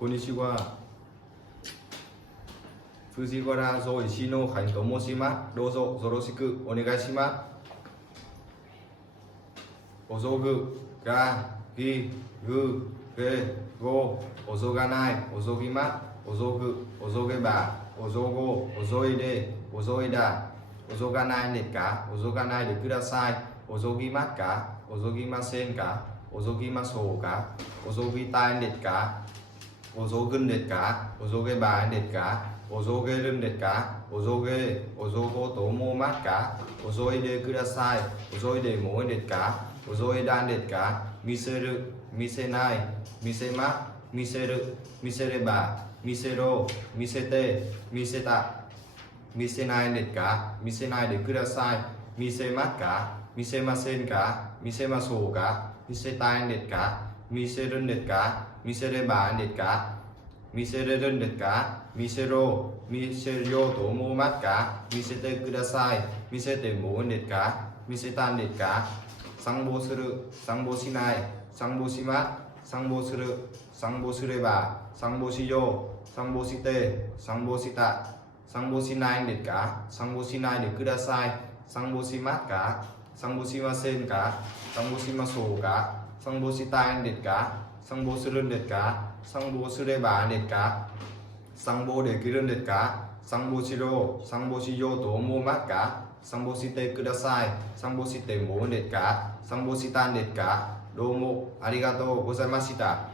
こんにちは。藤原総石の会と申します。どうぞよろしくお願いします。遅くがぎぐげご遅がない遅ぎま遅く遅げば遅ご遅いで遅いだ遅がないですか遅がないでください。遅ぎますか遅ぎませんか遅ぎましょうか遅ぎたいですか遅ぐんですか遅げばいですか遅げるんですか遅げ遅ごと思いますか遅いでください遅いでもいいですか遅いだんですか見せる見せない見せます見せる見せれば見せろ見せて見せた見せないですか見せないでください見せますか見せませんか見せましょうか見せたいんですか見せるんですか見せればいいんですか見せれるんですか見せろ見せようと思いますか見せてください見せてもいいんですか見せたんですか散歩する散歩しない散歩します散歩する散歩すれば散歩しよう散歩して散歩した散歩しないんですか散歩しないでください散歩しますか散歩しませんか散歩しましょうか散歩したいんですか散歩するんですか散歩すればいいんですか散歩できるんですか散歩しろ散歩しようと思いますか散歩してください散歩してもいいんですか散歩したんですかどうもありがとうございました